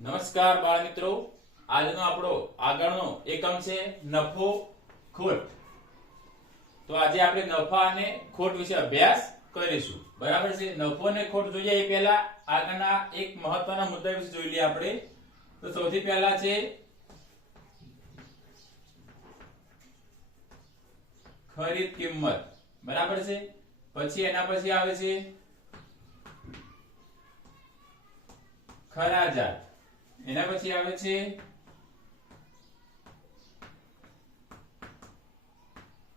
નમસ્કાર બાળ મિત્રો, આજનો આપણો આગળનો એકમ છે નફો ખોટ. તો આજે આપણે નફા અને ખોટ વિશે અભ્યાસ કરીશું. બરાબર છે. નફો અને ખોટ જોઈએ એ પહેલા આગળના એક મહત્વના મુદ્દા વિશે જોઈ લઈએ આપણે. તો સૌથી પહેલા છે ખરીદ કિંમત. બરાબર છે. પછી એના પછી આવે છે ખરાજાત. એના પછી આવે છે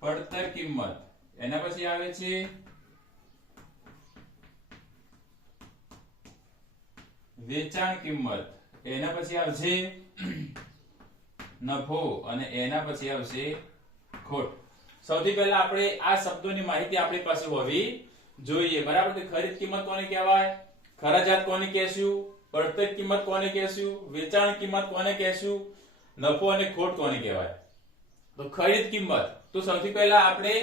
પડતર કિંમત. એના પછી આવે છે વેચાણ કિંમત. એના પછી આવશે નફો અને એના પછી આવશે ખોટ. સૌથી પહેલા આપણે આ શબ્દોની માહિતી આપણી પાસે હોવી જોઈએ. બરાબર. ખરીદ કિંમત કોને કહેવાય, ખરાજાત કોને કહેશું, પડતર કિંમત કોને કહેશું, વેચાણ કિંમત કોને કહેશું, નફો અને ખોટ કોને કહેવાય. તો ખરીદ કિંમત, તો સૌથી પહેલા આપણે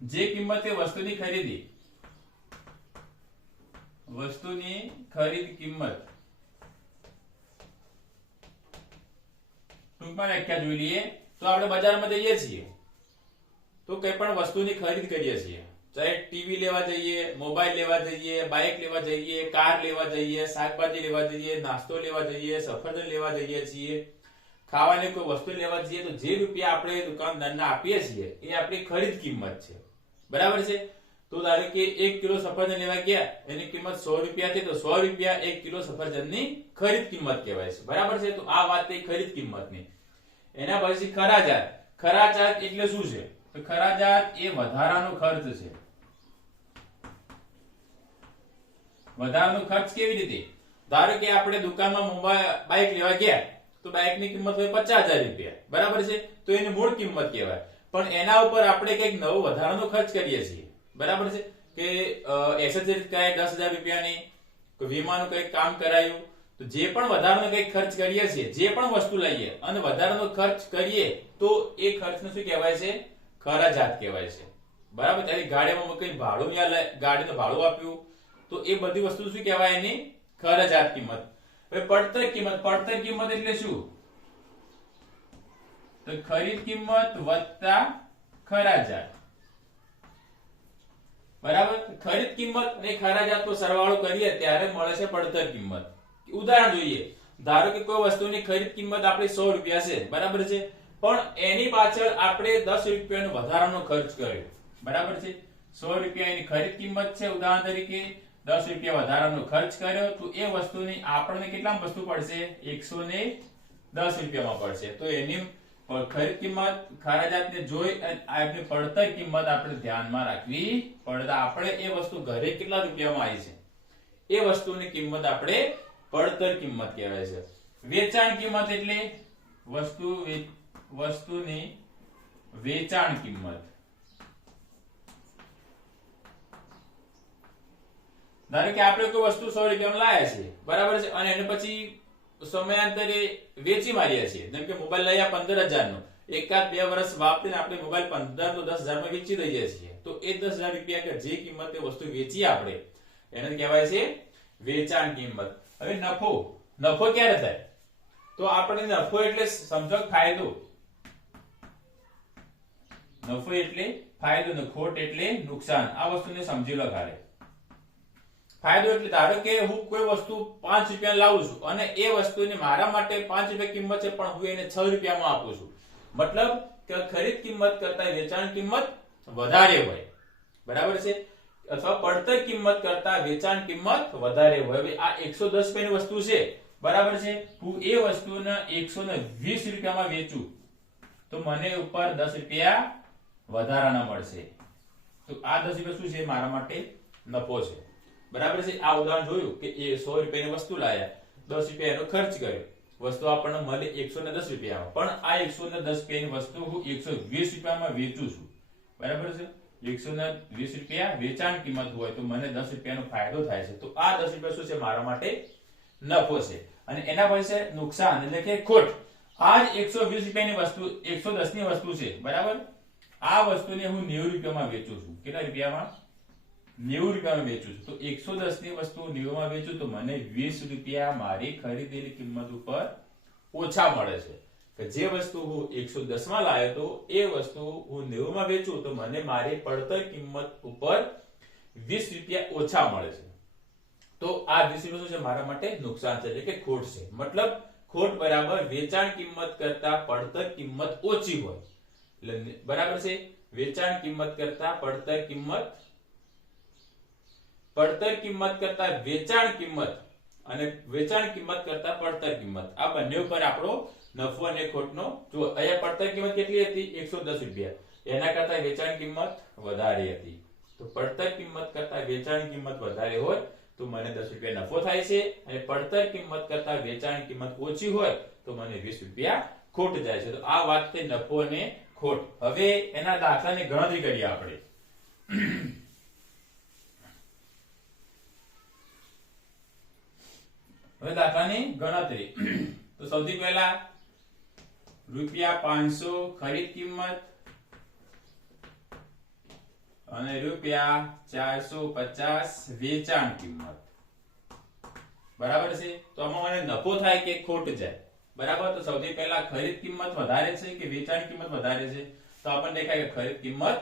જે કિંમતે વસ્તુની ખરીદી, વસ્તુની ખરીદ કિંમત ટૂંકમાં વ્યાખ્યા જોઈ લઈએ. તો આપણે બજારમાં જઈએ છીએ તો કઈ પણ વસ્તુની ખરીદ કરીએ છીએ, ચાહે ટીવી લેવા જઈએ, મોબાઈલ લેવા જઈએ, બાઇક લેવા જઈએ, કાર લેવા જઈએ, શાકભાજી લેવા જઈએ, નાસ્તો લેવા જઈએ, સફરજન લેવા જઈએ છીએ, ખાવાની કોઈ વસ્તુ લેવા જઈએ, તો જે રૂપિયા આપણે દુકાનદારને આપીએ છીએ એ આપણી ખરીદ કિંમત છે. બરાબર છે. તો ધારો કે 1 કિલો સફરજન લેવા ગયા, એની કિંમત 100 રૂપિયા છે, તો 100 રૂપિયા 1 કિલો સફરજનની ખરીદ કિંમત કહેવાય છે. બરાબર છે. તો આ વાત થઈ ખરીદ કિંમતની. એના પછી ખરાજાત. ખરાજાત એટલે શું છે? તો ખરાજાત એ વધારાનો ખર્ચ છે. વધારાનો ખર્ચ કેવી રીતે? ધારો કે આપણે દુકાનમાં બાઇક લેવા ગયા, તો બાઇકની કિંમત હોય 50,000 રૂપિયા. બરાબર છે. તો એની મૂળ કિંમત કહેવાય. પણ એના ઉપર આપણે કંઈક નવો વધારાનો ખર્ચ કરીએ છીએ. બરાબર છે. કે એસેસરીઝ કરાય 10,000 રૂપિયાની, તો વીમાનું કંઈક કામ કરાયું, તો જે પણ વધારાનો કંઈક ખર્ચ કરીએ છીએ, જે પણ વસ્તુ લઈએ અને વધારાનો ખર્ચ કરીએ, તો એ ખર્ચને શું કહેવાય છે? ખરાજાત કહેવાય છે. બરાબર. ત્યારે ગાડીમાં મૂકીને ભાડું ગાડીનું ભાડું આપ્યું, તો એ બધી વસ્તુ શું કહેવાય? એની ખરાજાત કિંમત. હવે પડતર કિંમત. પડતર કિંમત એટલે શું? તો ખરીદ કિંમત વત્તા ખરાજાત. બરાબર. ખરીદ કિંમત અને ખરાજાતનો સરવાળો કરીએ ત્યારે મળે છે પડતર કિંમત. ઉદાહરણ જોઈએ. ધારો કે કોઈ વસ્તુની ખરીદ કિંમત આપણી 100 રૂપિયા છે. બરાબર છે. પણ એની પાછળ આપણે 10 રૂપિયાનો વધારાનો ખર્ચ કર્યો. બરાબર છે. 100 રૂપિયા એની ખરીદ કિંમત છે, ઉદાહરણ તરીકે 10 રૂપિયા વધારાનો ખર્ચ કર્યો, તો એ વસ્તુની આપણને કેટલામાં વસ્તુ પડશે? 110 રૂપિયામાં પડશે. તો એની ખરીદ કિંમત ખરાજાતને જોઈ આપણી પડતર કિંમત આપણે ધ્યાનમાં રાખવી પડે. આપણે એ વસ્તુ ઘરે કેટલા રૂપિયામાં આવી છે એ વસ્તુની કિંમત આપણે પડતર કિંમત કહેવાય છે. વેચાણ કિંમત એટલે વસ્તુની વેચાણ કિંમત. ધારો કે આપણે કોઈ વસ્તુ 100 રૂપિયામાં લાયા છે. બરાબર છે. અને એને પછી સમયાંતરે વેચી માર્યા છીએ. જેમ કે મોબાઈલ લઈ 15,000 નો, એકાદ 2 વર્ષ વાપરીને આપણે મોબાઈલ 15 તો 10,000 માં વેચી દઈએ છીએ. તો એ 10,000 રૂપિયા કે જે કિંમતે વસ્તુ વેચી આપણે, એને કહેવાય છે વેચાણ કિંમત. હવે નફો. નફો ક્યારે થાય? તો આપણે નફો એટલે સમજો ફાયદો. નફો એટલે ફાયદો ને ખોટ એટલે નુકસાન. આ વસ્તુને સમજી લો ખાલી. ફાયદો એટલે ધારો કે હું કોઈ વસ્તુ 5 રૂપિયા લાવું છું અને એ વસ્તુની મારા માટે 5 રૂપિયા કિંમત છે, પણ હું એને 6 રૂપિયામાં આપું છું. મતલબ કે ખરીદ કિંમત કરતા વેચાણ કિંમત વધારે હોય. બરાબર છે. અથવા પડતર કિંમત કરતા વેચાણ કિંમત વધારે હોય. હવે આ 110 રૂપિયાની વસ્તુ છે. બરાબર છે. હું એ વસ્તુને 120 રૂપિયામાં વેચું, તો મને ઉપર 10 રૂપિયા વધારાના મળશે. તો આ 10 રૂપિયા શું છે? મારા માટે નફો છે. બરાબર છે. આ ઉદાહરણ જોયું કે એ 100 રૂપિયાની વસ્તુ લાયા, 10 રૂપિયા એનો ખર્ચ કર્યો, વસ્તુ આપણને મળે 110 રૂપિયામાં. પણ આ 110 રૂપિયાની વસ્તુ હું 120 રૂપિયામાં વેચું છું. બરાબર છે. 120 રૂપિયા વેચાણ કિંમત હોય, તો મને 10 રૂપિયાનો ફાયદો થાય છે. તો આ 10 રૂપિયા શું છે? મારા માટે નફો છે. અને એના પછી નુકસાન એટલે કે ખોટ. આ જ 120 રૂપિયાની વસ્તુ, 110 ની વસ્તુ છે. બરાબર. આ વસ્તુને હું 90 રૂપિયામાં વેચું છું. કેટલા રૂપિયામાં? 90 રૂપિયામાં વેચું છું, તો 110 ની વસ્તુ 90 માં વેચું તો મને 20 રૂપિયા મારી ખરીદેલી કિંમત ઉપર ઓછા મળે છે. કે જે વસ્તુ હું 110 માં લાવ્યો તો એ વસ્તુ હું 90 માં વેચું તો મને મારી પડતર કિંમત ઉપર 20 રૂપિયા ઓછા મળે છે. તો આ 20 રૂપિયા શું છે મારા માટે નુકસાન છે, એટલે કે ખોટ છે. મતલબ ખોટ બરાબર વેચાણ કિંમત કરતા પડતર કિંમત ઓછી હોય, એટલે બરાબર છે. વેચાણ કિંમત કરતા પડતર કિંમત કરતા વેચાણ કિંમત અને વેચાણ કિંમત કરતા પડતર કિંમત, આ બંને ઉપર આપણો નફો અને ખોટનો જો અહીંયા પડતર કિંમત કેટલી હતી 110 રૂપિયા, એના કરતા વેચાણ કિંમત વધારે હતી. તો પડતર કિંમત કરતા વેચાણ કિંમત વધારે હોય તો મને 10 રૂપિયા નફો થાય છે, અને પડતર કિંમત કરતા વેચાણ કિંમત ઓછી હોય તો મને 20 રૂપિયા ખોટ જાય છે. તો આ વાત થઈ નફો અને ખોટ. હવે એના દાખલાની ગણતરી કરીએ આપણે. હવે દાખલાની ગણતરી તો સૌથી પહેલા ₹500 ખરીદ કિંમત અને ₹450 વેચાણ કિંમત, બરાબર છે. તો આમાં મને નફો થાય કે ખોટ જાય, બરાબર. તો સૌથી પહેલા ખરીદ કિંમત વધારે છે કે વેચાણ કિંમત વધારે છે, તો આપણને દેખાય કે ખરીદ કિંમત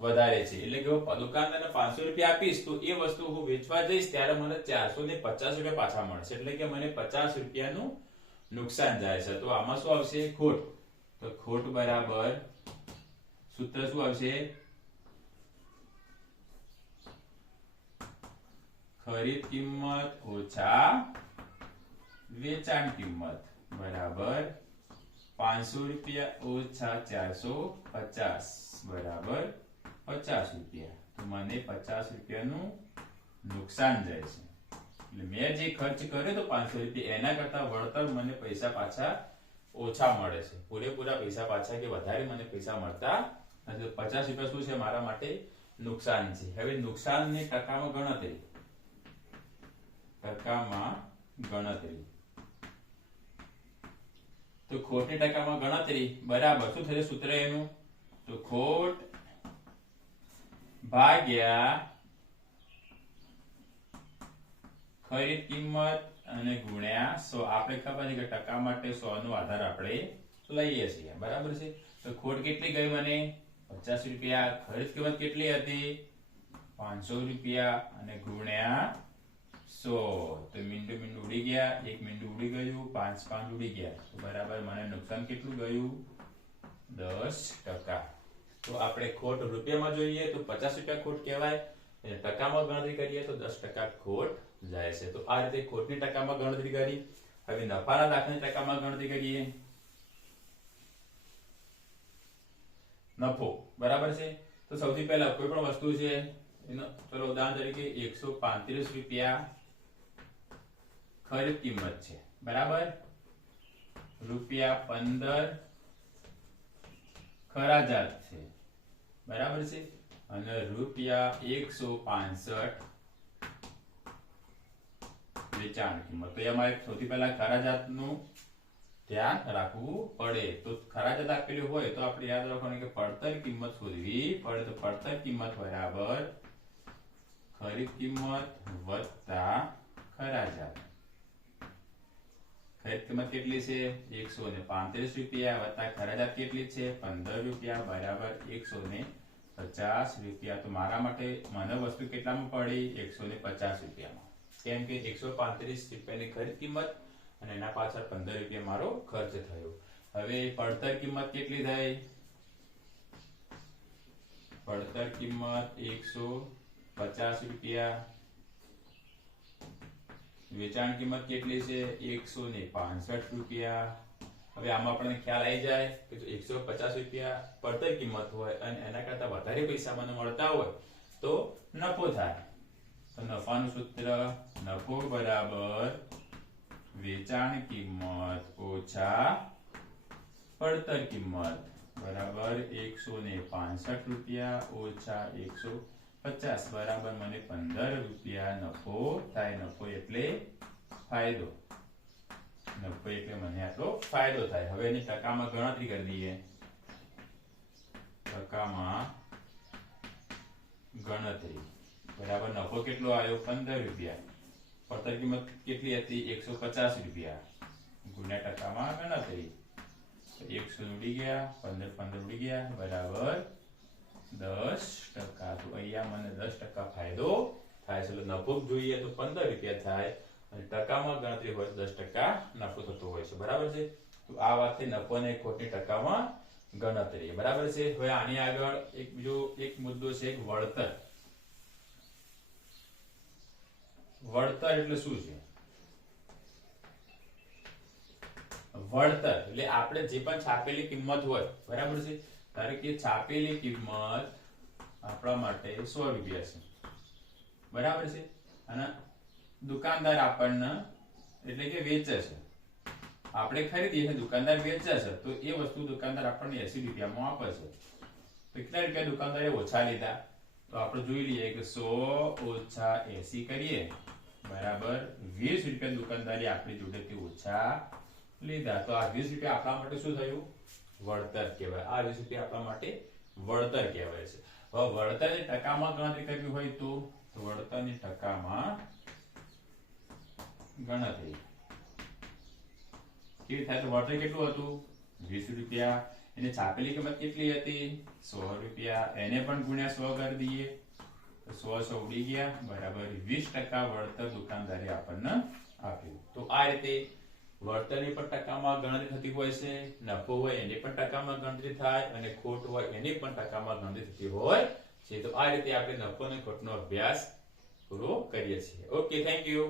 વધારે છે. એટલે કે દુકાનદારને 500 રૂપિયા આપીશ તો એ વસ્તુ હું વેચવા જઈશ ત્યારે મને 450 રૂપિયા પાછા મળશે, એટલે કે મને 50 રૂપિયાનું નુકસાન જાય છે. તો આમાં શું આવશે ખોટ. તો ખોટ બરાબર સૂત્ર શું આવશે ખરીદ કિંમત ઓછા વેચાણ કિંમત બરાબર 500 રૂપિયા ઓછા 450 બરાબર 50 રૂપિયા. તો મને 50 રૂપિયાનું નુકસાન જાય છે. એટલે મેં જે ખર્ચ કર્યો તો 500 રૂપિયા એના કરતા વળતર મને પૈસા પાછા ઓછા મળે છે, પૂરેપૂરા પૈસા પાછા કે વધારે મને પૈસા મળતા નથી. 50 રૂપિયા શું છે મારા માટે નુકસાન છે. હવે નુકસાનની ટકામાં ગણતરી તો ખોટની ટકામાં ગણતરી બરાબર શું થશે સૂત્ર એનું, તો ખોટ ભાગ્યા ખરીદ કિંમત અને ગુણ્યા 100. આપણે ખબર છે કે ટકા માટે 100 નો આધાર આપણે લઈએ છીએ, બરાબર છે. તો ખોટ કેટલી ગઈ મને 50 રૂપિયા, ખરીદ કિંમત કેટલી હતી 500 રૂપિયા અને ગુણ્યા 100. તો મીંડું ઉડી ગયા, એક મીંડું ઉડી ગયું, 5 ઉડી ગયા, તો બરાબર મને નુકસાન કેટલું ગયું 10%. તો આપણે ખોટ રૂપિયામાં જોઈએ તો 50 રૂપિયા ખોટ કહેવાય, અને ટકામાં ગણતરી કરીએ તો 10% ખોટ જાય છે. તો આ રીતે ખોટની ટકામાં ગણતરી કરી. હવે નફાના દાખલાની ટકામાં ગણતરી કરીએ. નફો બરાબર છે. તો સૌથી પહેલા કોઈ પણ વસ્તુ છે એનો ચલો ઉદાહરણ તરીકે 135 રૂપિયા ખરીદ કિંમત છે, બરાબર. ₹15 ખરાજાત છે, બરાબર છે. અને ₹165 વેચાણ કિંમત. તો એમાં સૌથી પહેલા ખરાજાતનું ધ્યાન રાખવું પડે. તો ખરાજાત આપેલી હોય તો આપણે યાદ રાખવાનું કે પડતર કિંમત શોધવી પડે. તો પડતર કિંમત બરાબર ખરીદ કિંમત વત્તા ખરાજાત. ખરીદ કિંમત કેટલી છે 135 રૂપિયા વત્તા ખરાજાત કેટલી છે 15 રૂપિયા બરાબર 150 રૂપિયા. તો મારા માટે મને વસ્તુ કેટલામાં પડી 150 રૂપિયામાં, કેમ કે 135 રૂપિયાની ખરીદ કિંમત અને એના પાછળ 15 રૂપિયા મારો ખર્ચ થયો. હવે પડતર કિંમત કેટલી થઈ, પડતર કિંમત 150 રૂપિયા, વેચાણ કિંમત કેટલી છે 165 રૂપિયા. હવે આમાં આપણને ખ્યાલ આવી જાય કે જો 150 રૂપિયા પડતર કિંમત હોય અને એના કરતા વધારે પૈસા મને મળતા હોય તો નફો થાય. તો નફાનું સૂત્ર નફો બરાબર વેચાણ કિંમત ઓછા પડતર કિંમત બરાબર 165 રૂપિયા ઓછા 150 બરાબર મને 15 રૂપિયા નફો થાય. નફો એટલે ફાયદો, નફો એટલે મને આટલો ફાયદો થાય. હવે એની ટકામાં ગણતરી કરી દઈએ. ટકામાં ગણતરી બરાબર નફો કેટલો આવ્યો 15 રૂપિયા, પડતર કિંમત કેટલી હતી 150 રૂપિયા, ગુણ્યા ટકામાં ગણતરી 100 ઉડી ગયા, 15 ઉડી ગયા, બરાબર 10%. તો અહીંયા મને 10% ફાયદો થાય છે. એટલે નફો જોઈએ તો 15 રૂપિયા થાય અને ટકામાં ગણતરી હોય તો 10% નફો થતો હોય છે. બરાબર છે. તો આ વાત થઈ નફો અને ખોટની ટકામાં ગણતરી. બરાબર છે. હવે આની આગળ એક મુદ્દો છે વળતર. વળતર એટલે શું છે? વળતર એટલે આપણે જે પણ છાપેલી કિંમત હોય, બરાબર છે, ધારો કે છાપેલી કિંમત આપણા માટે 100 રૂપિયા છે, બરાબર છે, અને દુકાનદાર આપણને એટલે કે વેચે છે, આપણે ખરીદીએ છીએ, દુકાનદાર વેચે છે, તો એ વસ્તુ દુકાનદાર આપણને 80 રૂપિયામાં આપે છે. તો કેટલા રૂપિયા દુકાનદારે ઓછા લીધા? તો આપણે જોઈ લઈએ કે 100 ઓછા 80 કરીએ બરાબર 20 રૂપિયા દુકાનદારે આપણી જોડેથી ઓછા લીધા. તો આ 20 રૂપિયા આપણા માટે શું થયું? વળતર કહેવાય. આ 20 રૂપિયા આપણા માટે વળતર કહેવાય છે. હવે વળતરની ટકામાં ગણતરી કરવી હોય તો વળતરની ટકામાં ગણતરી કેવી થાય? તો વળતર કેટલું હતું? 20 રૂપિયા. એને છાપેલી કિંમત કેટલી હતી? 100 રૂપિયા. એને પણ ગુણ્યા 100 કરી દઈએ તો 100 ઉડી ગયા, બરાબર 20% વળતર દુકાનદારે આપણને આપ્યું. તો આ રીતે વળતરની પણ ટકામાં ગણતરી થતી હોય છે, નફો હોય એની પણ ટકામાં ગણતરી થાય અને ખોટ હોય એની પણ ટકામાં ગણતરી થતી હોય છે. તો આ રીતે આપણે નફો અને ખોટનો અભ્યાસ પૂરો કરીએ છીએ. Okay, thank you.